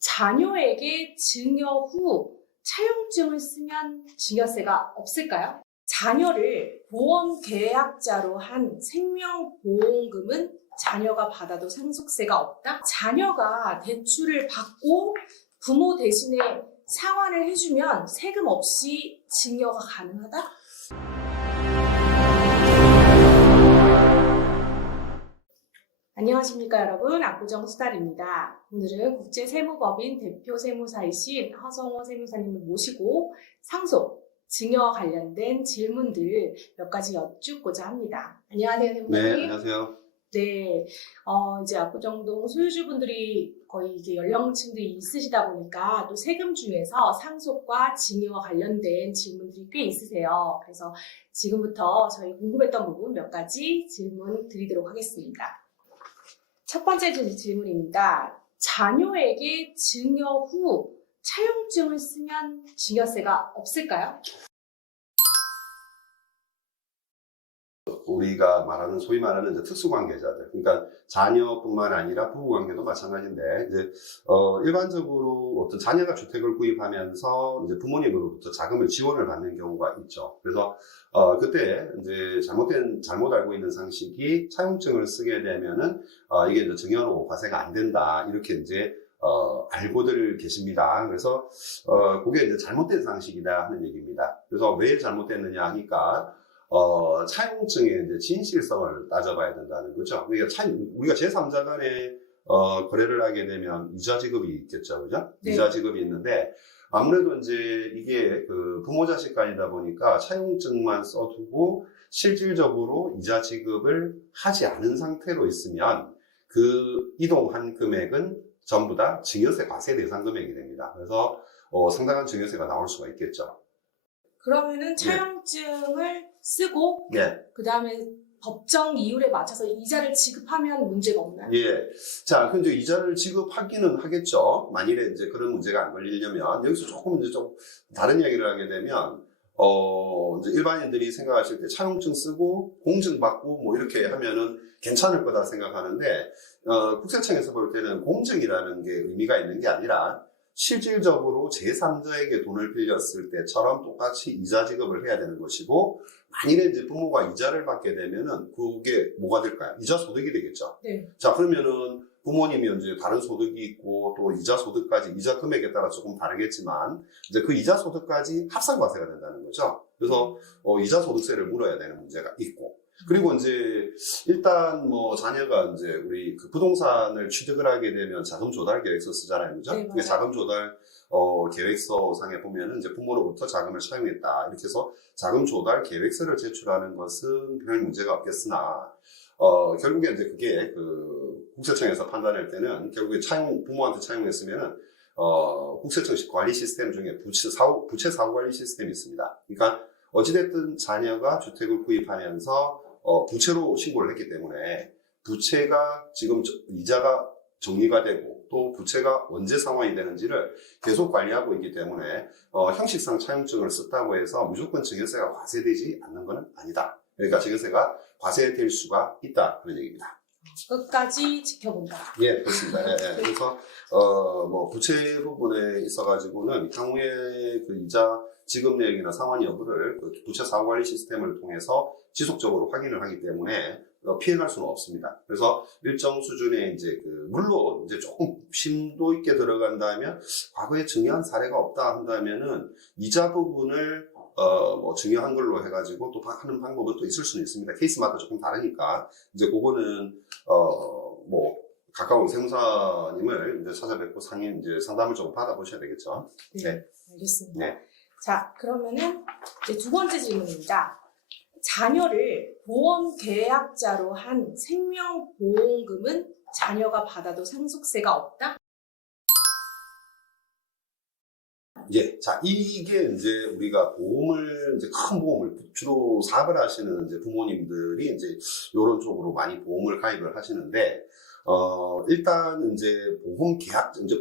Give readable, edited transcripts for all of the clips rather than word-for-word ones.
자녀에게 증여 후 차용증을 쓰면 증여세가 없을까요? 자녀를 보험계약자로 한 생명보험금은 자녀가 받아도 상속세가 없다? 자녀가 대출을 받고 부모 대신에 상환을 해주면 세금 없이 증여가 가능하다? 안녕하십니까 여러분, 압구정 수달입니다. 오늘은 국제세무법인 대표 세무사이신 허성호 세무사님을 모시고 상속, 증여 관련된 질문들 몇 가지 여쭙고자 합니다. 안녕하세요 세무사님. 네, 안녕하세요. 네, 이제 압구정동 소유주분들이 거의 이제 연령층들이 있으시다 보니까 또 세금 중에서 상속과 증여와 관련된 질문들이 꽤 있으세요. 그래서 지금부터 저희 궁금했던 부분 몇 가지 질문 드리도록 하겠습니다. 첫 번째 질문입니다. 자녀에게 증여 후 차용증을 쓰면 증여세가 없을까요? 우리가 말하는 소위 말하는 이제 특수관계자들, 그러니까 자녀뿐만 아니라 부부관계도 마찬가지인데, 이제 일반적으로 어떤 자녀가 주택을 구입하면서 이제 부모님으로부터 자금을 지원을 받는 경우가 있죠. 그래서 그때 이제 잘못 알고 있는 상식이 차용증을 쓰게 되면은 이게 이제 증여로 과세가 안 된다, 이렇게 이제 알고들 계십니다. 그래서 그게 이제 잘못된 상식이다 하는 얘기입니다. 그래서 왜 잘못됐느냐 하니까 차용증의 이제 진실성을 따져봐야 된다는 거죠. 그러니까 우리가 제3자 간에 거래를 하게 되면 이자 지급이 있겠죠, 그죠? 네. 이자 지급이 있는데 아무래도 이제 이게 그 부모 자식 간이다 보니까 차용증만 써두고 실질적으로 이자 지급을 하지 않은 상태로 있으면 그 이동한 금액은 전부 다 증여세 과세 대상 금액이 됩니다. 그래서 상당한 증여세가 나올 수가 있겠죠. 그러면은 차용증을 쓰고 그 다음에 법정 이율에 맞춰서 이자를 지급하면 문제가 없나요? 예. 자, 그럼 이제 이자를 지급하기는 하겠죠. 만일에 이제 그런 문제가 안 걸리려면 여기서 조금 이제 좀 다른 이야기를 하게 되면 이제 일반인들이 생각하실 때 차용증 쓰고 공증받고 뭐 이렇게 하면은 괜찮을 거다 생각하는데 국세청에서 볼 때는 공증이라는 게 의미가 있는 게 아니라 실질적으로 제3자에게 돈을 빌렸을 때처럼 똑같이 이자 지급을 해야 되는 것이고, 만일에 이제 부모가 이자를 받게 되면은 그게 뭐가 될까요? 이자 소득이 되겠죠. 네. 자, 그러면은 부모님이 이제 다른 소득이 있고 또 이자 소득까지, 이자 금액에 따라 조금 다르겠지만 이제 그 이자 소득까지 합산과세가 된다는 거죠. 그래서 이자 소득세를 물어야 되는 문제가 있고, 그리고 이제 일단 뭐 자녀가 이제 우리 그 부동산을 취득을 하게 되면 자금 조달 계획서 쓰잖아요, 그죠? 네, 그 자금 조달 계획서 상에 보면은 이제 부모로부터 자금을 차용했다, 이렇게 해서 자금 조달 계획서를 제출하는 것은 별 문제가 없겠으나 결국에 이제 그게 그 국세청에서 판단할 때는 결국에 부모한테 차용했으면은 국세청 관리 시스템 중에 부채 사후 관리 시스템이 있습니다. 그러니까 어찌됐든 자녀가 주택을 구입하면서 부채로 신고를 했기 때문에 부채가 지금 이자가 정리가 되고 또 부채가 언제 상환이 되는지를 계속 관리하고 있기 때문에 형식상 차용증을 썼다고 해서 무조건 증여세가 과세되지 않는 것은 아니다. 그러니까 증여세가 과세될 수가 있다, 그런 얘기입니다. 끝까지 지켜본다. 예, 그렇습니다. 예, 예. 그래서 뭐 부채 부분에 있어가지고는 향후에 그 이자 지급 내역이나 상환 여부를 그 부채 사후관리 시스템을 통해서 지속적으로 확인을 하기 때문에 피해갈 수는 없습니다. 그래서 일정 수준의 이제 물론 이제 조금 심도 있게 들어간다면 과거에 증여한 사례가 없다 한다면은 이자 부분을 뭐 증여한 걸로 해가지고 또 하는 방법은 또 있을 수는 있습니다. 케이스마다 조금 다르니까 이제 그거는 뭐 가까운 세무사님을 이제 찾아뵙고 이제 상담을 조금 받아보셔야 되겠죠. 네, 알겠습니다. 네. 자, 그러면은 이제 두 번째 질문입니다. 자녀를 보험계약자로 한 생명보험금은 자녀가 받아도 상속세가 없다? 예, 자, 이게 이제 우리가 이제 큰 보험을, 주로 사업을 하시는 이제 부모님들이 이제 이런 쪽으로 많이 보험을 가입을 하시는데, 일단 이제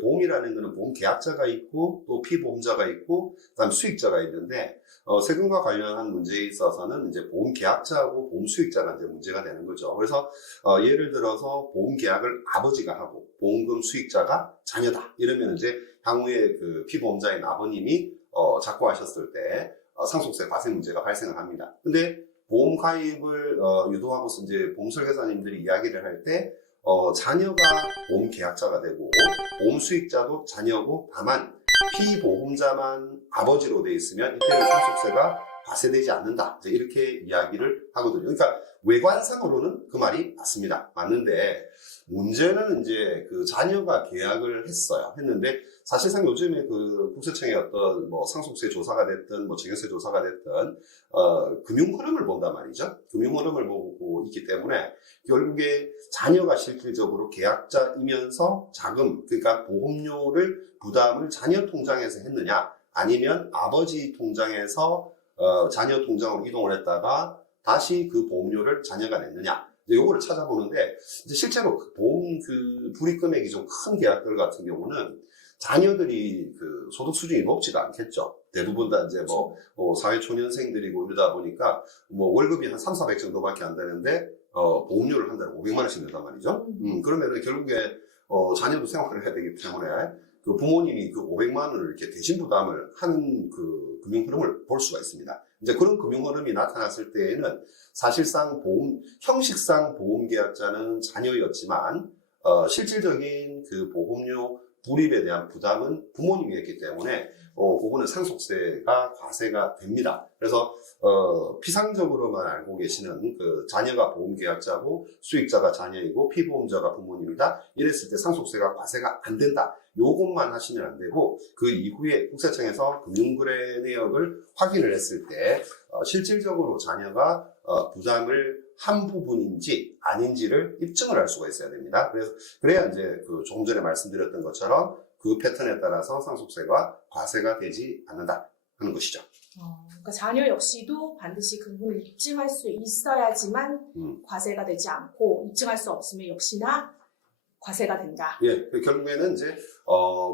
보험이라는 거는 보험계약자가 있고 또 피보험자가 있고 그다음 수익자가 있는데, 세금과 관련한 문제에 있어서는 이제 보험 계약자하고 보험 수익자가 이제 문제가 되는 거죠. 그래서 예를 들어서 보험 계약을 아버지가 하고 보험금 수익자가 자녀다. 이러면 이제 향후에 그 피보험자인 아버님이 작고하셨을 때 상속세 과세 문제가 발생을 합니다. 근데 보험 가입을 유도하고서 이제 보험 설계사님들이 이야기를 할 때 자녀가 보험 계약자가 되고 보험 수익자도 자녀고 다만 피보험자만 아버지로 돼 있으면 이때는 상속세가 과세되지 않는다. 이제 이렇게 이야기를 하거든요. 그러니까 외관상으로는 그 말이 맞습니다. 맞는데 문제는 이제 그 자녀가 계약을 했는데 사실상 요즘에 그 국세청의 어떤 뭐 상속세 조사가 됐든 뭐 증여세 조사가 됐든 금융 흐름을 본단 말이죠. 금융 흐름을 보고 있기 때문에 결국에 자녀가 실질적으로 계약자이면서 자금, 그러니까 보험료를 부담을 자녀 통장에서 했느냐, 아니면 아버지 통장에서 자녀 통장으로 이동을 했다가 다시 그 보험료를 자녀가 냈느냐, 요거를 찾아보는데, 이제 실제로 그 보험 그 불이익 금액이 좀 큰 계약들 같은 경우는 자녀들이 그 소득 수준이 높지가 않겠죠. 대부분 다 이제 뭐 사회초년생들이고 이러다 보니까 뭐 월급이 한 300, 400 정도밖에 안 되는데 보험료를 한 달에 500만 원씩 낸단 말이죠. 그러면은 결국에 자녀도 생활을 해야 되기 때문에 그 부모님이 그 500만 원을 이렇게 대신 부담을 하는 그 금융 흐름을 볼 수가 있습니다. 이제 그런 금융 흐름이 나타났을 때에는 사실상 형식상 보험 계약자는 자녀였지만 실질적인 그 보험료 불입에 대한 부담은 부모님이 했기 때문에 그거는 상속세가 과세가 됩니다. 그래서 피상적으로만 알고 계시는 그 자녀가 보험계약자고 수익자가 자녀이고 피보험자가 부모님이다. 이랬을 때 상속세가 과세가 안 된다. 요것만 하시면 안 되고 그 이후에 국세청에서 금융거래 내역을 확인을 했을 때 실질적으로 자녀가 부담을 한 부분인지 아닌지를 입증을 할 수가 있어야 됩니다. 그래야 이제 그 조금 전에 말씀드렸던 것처럼 그 패턴에 따라서 상속세가 과세가 되지 않는다 하는 것이죠. 그러니까 자녀 역시도 반드시 그 부분을 입증할 수 있어야지만 과세가 되지 않고 입증할 수 없으면 역시나 과세가 된다. 예, 결국에는 이제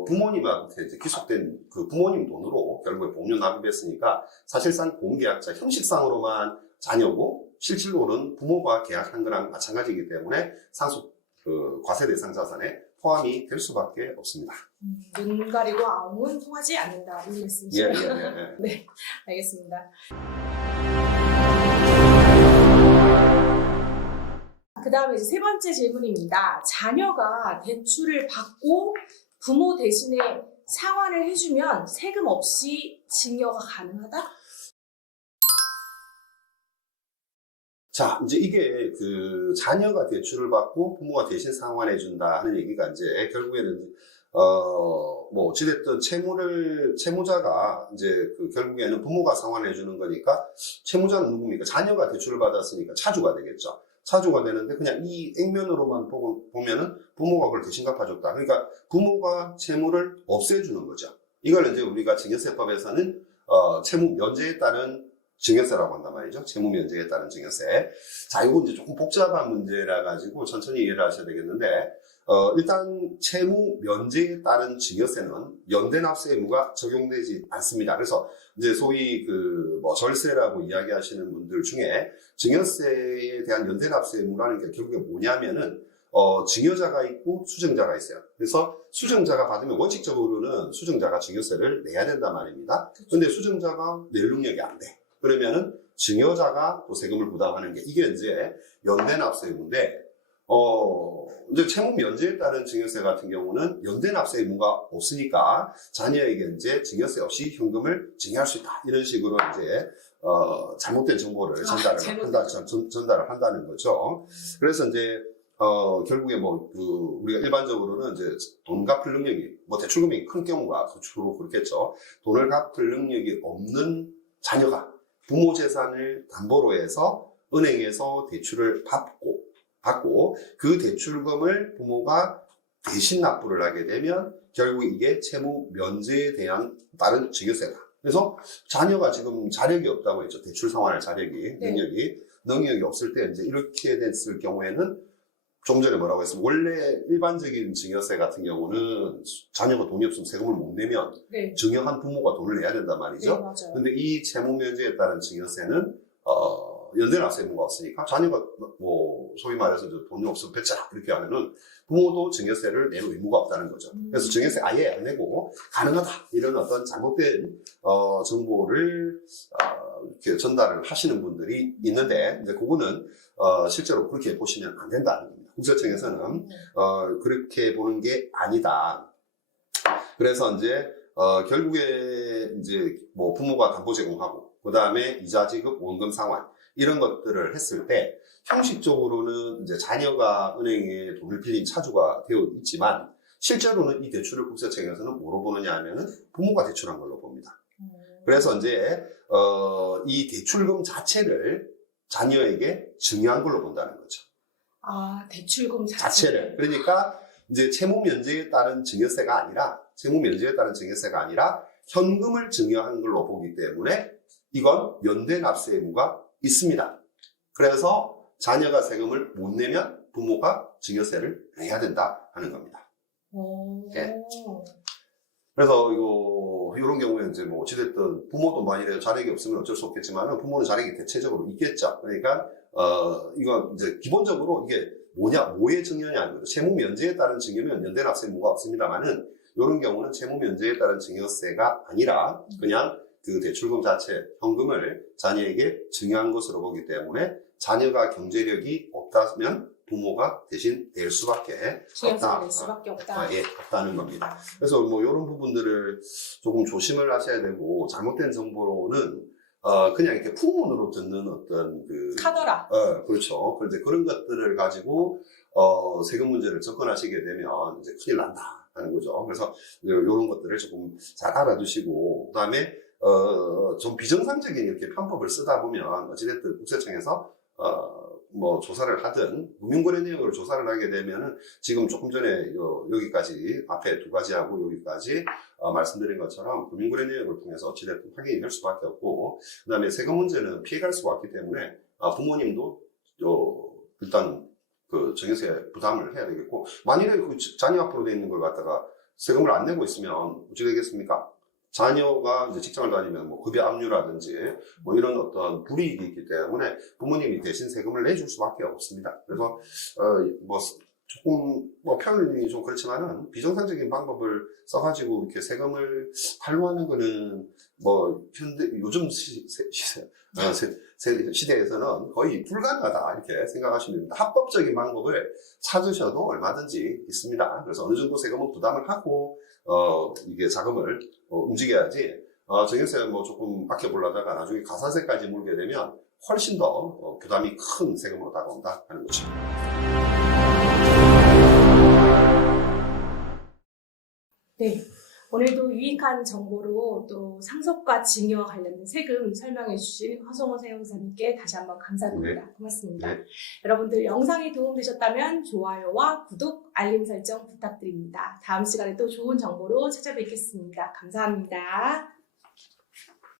부모님한테 이제 기속된 그 부모님 돈으로 결국에 보험료 납입했으니까 사실상 보험계약자 형식상으로만 자녀고 실질로는 부모가 계약한 거랑 마찬가지이기 때문에 상속 그 과세 대상 자산에 포함이 될 수밖에 없습니다. 눈 가리고 아웅은 통하지 않는다. 이 말씀이시죠? 예. 네, 알겠습니다. 그 다음에 세 번째 질문입니다. 자녀가 대출을 받고 부모 대신에 상환을 해주면 세금 없이 증여가 가능하다? 자, 이제 이게 그 자녀가 대출을 받고 부모가 대신 상환해준다 하는 얘기가 이제 결국에는 뭐 어찌됐든 채무자가 이제 그 결국에는 부모가 상환해주는 거니까 채무자는 누굽니까? 자녀가 대출을 받았으니까 차주가 되겠죠. 차주가 되는데 그냥 이 액면으로만 보면은 부모가 그걸 대신 갚아줬다. 그러니까 부모가 채무를 없애주는 거죠. 이걸 이제 우리가 증여세법에서는 채무 면제에 따른 증여세라고 한단 말이죠. 채무 면제에 따른 증여세. 자, 이거 이제 조금 복잡한 문제라 가지고 천천히 이해를 하셔야 되겠는데, 일단 채무 면제에 따른 증여세는 연대납세 의무가 적용되지 않습니다. 그래서 이제 소위 그 뭐 절세라고 이야기하시는 분들 중에 증여세에 대한 연대납세 의무라는 게 결국에 뭐냐면은 증여자가 있고 수증자가 있어요. 그래서 수증자가 받으면 원칙적으로는 수증자가 증여세를 내야 된단 말입니다. 근데 수증자가 낼 능력이 안 돼. 그러면은 증여자가 또 세금을 부담하는 게 이게 이제 연대납세 의무인데 이제 채무 면제에 따른 증여세 같은 경우는 연대납세 의무가 없으니까 자녀에게 이제 증여세 없이 현금을 증여할 수 있다. 이런 식으로 이제 잘못된 정보를 전달을 한다는 거죠. 그래서 이제 결국에 뭐 우리가 일반적으로는 이제 돈 갚을 능력이 뭐 대출 금액이 큰 경우가 주로 그렇겠죠. 돈을 갚을 능력이 없는 자녀가 부모 재산을 담보로 해서 은행에서 대출을 받고 그 대출금을 부모가 대신 납부를 하게 되면 결국 이게 채무 면제에 대한 다른 증여세다. 그래서 자녀가 지금 자력이 없다고 했죠. 대출 상환할 자력이, 능력이 없을 때 이제 이렇게 됐을 경우에는 좀 전에 뭐라고 했으면 원래 일반적인 증여세 같은 경우는 자녀가 돈이 없으면 세금을 못 내면 네. 증여한 부모가 돈을 내야 된단 네, 말이죠. 맞아요. 근데 이 채무 면제에 따른 증여세는 연대납세 의무가 없으니까 자녀가 뭐 소위 말해서 돈이 없으면 배째라 이렇게 하면은 부모도 증여세를 낼 의무가 없다는 거죠. 그래서 증여세 아예 안 내고 가능하다 이런 어떤 잘못된 정보를 이렇게 전달을 하시는 분들이 있는데 이제 그거는 실제로 그렇게 보시면 안 된다는 겁니다. 국세청에서는 그렇게 보는 게 아니다. 그래서 이제 결국에 이제 뭐 부모가 담보 제공하고 그 다음에 이자 지급, 원금 상환 이런 것들을 했을 때 형식적으로는 이제 자녀가 은행에 돈을 빌린 차주가 되어 있지만 실제로는 이 대출을 국세청에서는 뭐로 보느냐 하면은 부모가 대출한 걸로 봅니다. 그래서 이제 이 대출금 자체를 자녀에게 증여한 걸로 본다는 거죠. 아, 대출금 자체를. 그러니까 이제 채무 면제에 따른 증여세가 아니라 현금을 증여한 걸로 보기 때문에 이건 연대 납세 의무가 있습니다. 그래서 자녀가 세금을 못 내면 부모가 증여세를 내야 된다 하는 겁니다. 네. 그래서 이런 경우에 이제 뭐 어찌됐든 부모도 만일에 자력이 없으면 어쩔 수 없겠지만 부모는 자력이 대체적으로 있겠죠. 그러니까 이건 이제 기본적으로 이게 뭐의 증여냐는 거죠. 채무 면제에 따른 증여면 연대 납세 의무가 없습니다만은 이런 경우는 채무 면제에 따른 증여세가 아니라 그냥 그 대출금 자체 현금을 자녀에게 증여한 것으로 보기 때문에 자녀가 경제력이 없다면 부모가 대신 낼 수밖에 없다. 낼 수밖에 없다. 없다는 겁니다. 그래서 뭐 이런 부분들을 조금 조심을 하셔야 되고 잘못된 정보로는 그냥 이렇게 풍문으로 듣는 어떤 카더라. 그렇죠. 그런데 그런 것들을 가지고 세금 문제를 접근하시게 되면 이제 큰일 난다 하는 거죠. 그래서 이런 것들을 조금 잘 알아두시고 그다음에 좀 비정상적인 이렇게 편법을 쓰다 보면 어찌됐든 국세청에서 뭐 조사를 하든 금융거래 내역을 조사를 하게 되면은 지금 조금 전에 여기까지 앞에 두 가지하고 여기까지 말씀드린 것처럼 금융거래 내역을 통해서 어찌됐든 확인이 될 수밖에 없고 그 다음에 세금 문제는 피해갈 수가 없기 때문에 부모님도 일단 그 증여세 부담을 해야 되겠고 만일에 그 자녀 앞으로 돼 있는 걸 갖다가 세금을 안 내고 있으면 어찌 되겠습니까? 자녀가 이제 직장을 다니면 뭐 급여 압류라든지 뭐 이런 어떤 불이익이 있기 때문에 부모님이 대신 세금을 내줄 수밖에 없습니다. 그래서 뭐 조금 뭐 표현이 좀 그렇지만은 비정상적인 방법을 써가지고 이렇게 세금을 탈루하는 거는 뭐 요즘 시대에서는 거의 불가능하다 이렇게 생각하시면 됩니다. 합법적인 방법을 찾으셔도 얼마든지 있습니다. 그래서 어느 정도 세금은 부담을 하고 이게 자금을 움직여야지 증여세 뭐 조금 아껴보려다가 나중에 가산세까지 물게 되면 훨씬 더 부담이 큰 세금으로 다가온다 하는 거죠. 네. 오늘도 유익한 정보로 또 상속과 증여와 관련된 세금 설명해 주신 허성호 세무사님께 다시 한번 감사드립니다. 고맙습니다. 네. 여러분들 영상이 도움되셨다면 좋아요와 구독, 알림 설정 부탁드립니다. 다음 시간에 또 좋은 정보로 찾아뵙겠습니다. 감사합니다.